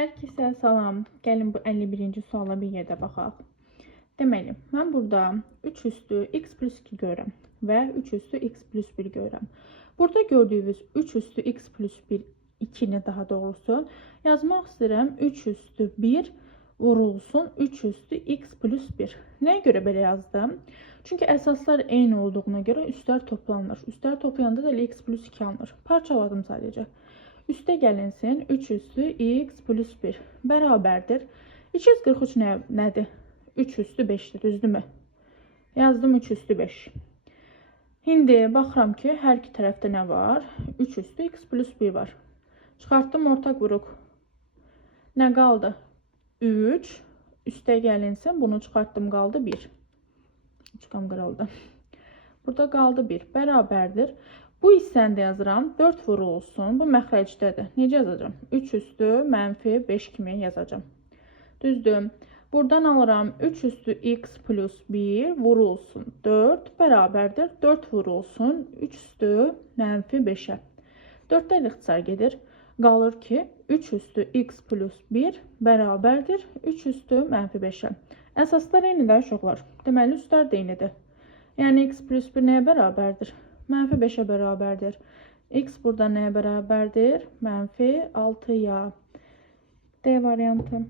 Herkese salam. Gəlin bu 51-ci suala bir yerdə baxaq. Deməli, mən burada 3 üstü x plus 2 görürəm və 3 üstü x plus 1 görürəm. Burada gördüyünüz 3 üstü x plus 1, 2-ni daha doğrusu yazmaq istəyirəm. 3 üstü 1 vurulsun 3 üstü x plus 1. Nəyə görə belə yazdım? Çünki əsaslar eyni olduğuna görə üstlər toplanır. Üstlər toplayanda da x plus 2 alınır. Parçaladım sadəcə. Üste gəlinsin 3 üstü x plus 1 bərabərdir. 243 nədir? 3 üstü 5'dir, düzdürmü? Yazdım 3 üstü 5. Şimdi baxıram ki, hər iki tərəfdə nə var? 3 üstü x plus 1 var. Çıxartdım ortaq vuruq. Nə qaldı? 3. Üste gəlinsin, bunu çıxartdım, qaldı 1. Üçqam qırıldı. Burada qaldı 1. Bərabərdir. Bu hissəni də yazıram. 4 vurulsun. Bu məxrəcdədir. Necə yazacağım? 3 üstü mənfi 5 kimi yazacağım. Düzdür. Buradan alıram 3 üstü x plus 1 vurulsun 4 bərabərdir. 4 vurulsun 3 üstü mənfi 5'ə. 4'dən ixtisar gedir. Qalır ki 3 üstü x plus 1 bərabərdir. 3 üstü mənfi 5'ə. Əsaslar eynidir uşaqlar. Deməli üstlər də eynidir. Yəni x plus 1 nəyə bərabərdir? Mənfi 5'ə bərabərdir. X burada nəyə bərabərdir? Mənfi 6'ya. D variantı.